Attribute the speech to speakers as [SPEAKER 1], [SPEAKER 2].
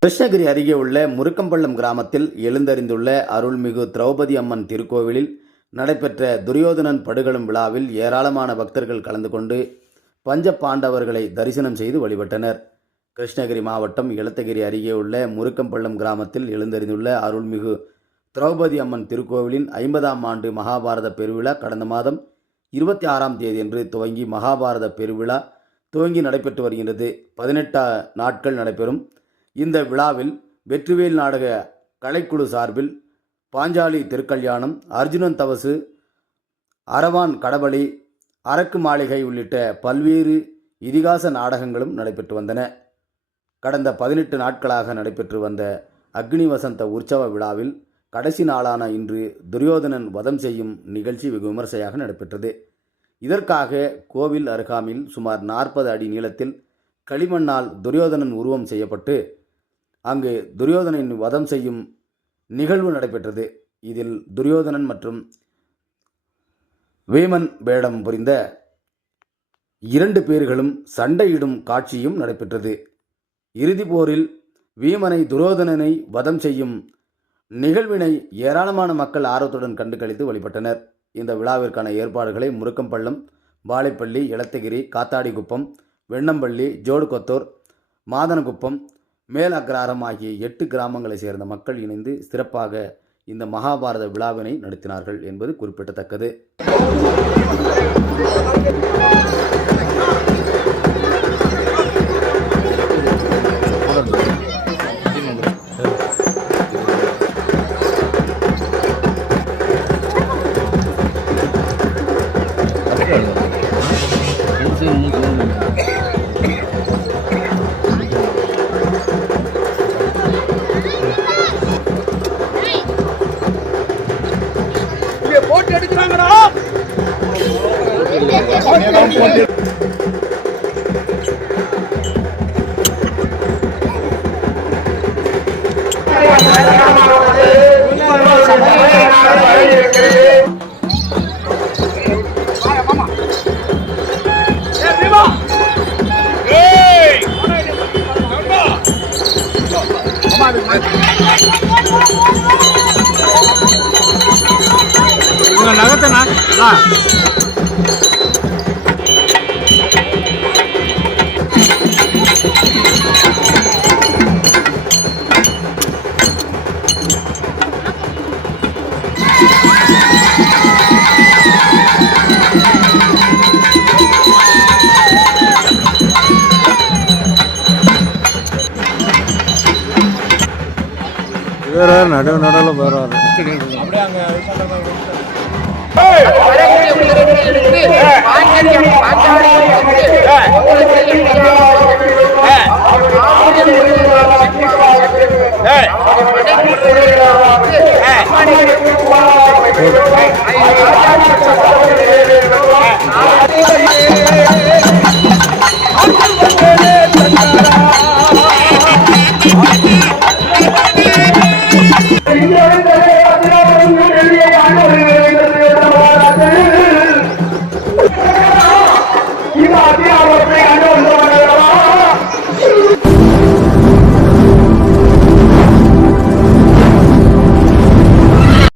[SPEAKER 1] கிருஷ்ணகிரி அருகே உள்ள முருக்கம்பள்ளம் கிராமத்தில் எழுந்தறிந்துள்ள அருள்மிகு திரௌபதி அம்மன் திருக்கோவிலில் நடைபெற்ற துரியோதனன் படுகளும் விழாவில் ஏராளமான பக்தர்கள் கலந்து கொண்டு பஞ்ச பாண்டவர்களை தரிசனம் செய்து வழிபட்டனர். கிருஷ்ணகிரி மாவட்டம் இளத்தகிரி அருகே உள்ள முருக்கம்பள்ளம் கிராமத்தில் எழுந்தறிந்துள்ள அருள்மிகு திரௌபதி அம்மன் திருக்கோவிலின் ஐம்பதாம் ஆண்டு மகாபாரத பெருவிழா கடந்த மாதம் இருபத்தி ஆறாம் தேதியன்று துவங்கி மகாபாரத பெருவிழா துவங்கி நடைபெற்று வருகின்றது. பதினெட்டா நாட்கள் நடைபெறும். இந்த விழாவில் வெற்றிவேல் நாடக கலைக்குழு சார்பில் பாஞ்சாலி திருக்கல்யாணம் அர்ஜுனன் தவசு அரவான் கடபலி அரக்கு மாளிகை உள்ளிட்ட பல்வேறு இதிகாச நாடகங்களும் நடைபெற்று வந்தன. கடந்த பதினெட்டு நாட்களாக நடைபெற்று வந்த அக்னி வசந்த உற்சவ விழாவில் கடைசி நாளான இன்று துரியோதனன் வதம் செய்யும் நிகழ்ச்சி வெகு விமர்சையாக நடைபெற்றது. இதற்காக கோவில் அருகாமையில் சுமார் நாற்பது அடி நீளத்தில் களிமண்ணால் துரியோதனன் உருவம் செய்யப்பட்டு அங்கு துரியோதனன் வதம் செய்யும் நிகழ்வு நடைபெற்றது. இதில் துரியோதனன் மற்றும் வேமன் வேடம் புரிந்த இரண்டு பேர்களும் சண்டையிடும் காட்சியும் நடைபெற்றது. இறுதி போரில் வீமனை துரோதனனை வதம் செய்யும் நிகழ்வினை ஏராளமான மக்கள் ஆர்வத்துடன் கண்டு கழித்து வழிபட்டனர். இந்த விழாவிற்கான ஏற்பாடுகளை முருக்கம்பள்ளம் வாழைப்பள்ளி இளத்தகிரி காத்தாடிக்குப்பம் வெண்ணம்பள்ளி ஜோடுகொத்தூர் மாதனகுப்பம் மேல் அக்ராரம் ஆகிய எட்டு கிராமங்களைச் சேர்ந்த மக்கள் இணைந்து சிறப்பாக இந்த மகாபாரத விழாவினை நடத்தினார்கள் என்பது குறிப்பிடத்தக்கது.
[SPEAKER 2] போட்டு எடுக்கிறாங்கடா ஏய், பீமா. மாதிரி. இவங்க நகத்தனா
[SPEAKER 3] வேற நடுவு நடுவில் வேற
[SPEAKER 2] அப்படியே அங்க
[SPEAKER 4] வரக்கூடிய உயிரினத்திலிருந்து பாஞ்சரியம்
[SPEAKER 2] பாஞ்சாலியிலிருந்து
[SPEAKER 4] ஆச்சாரிய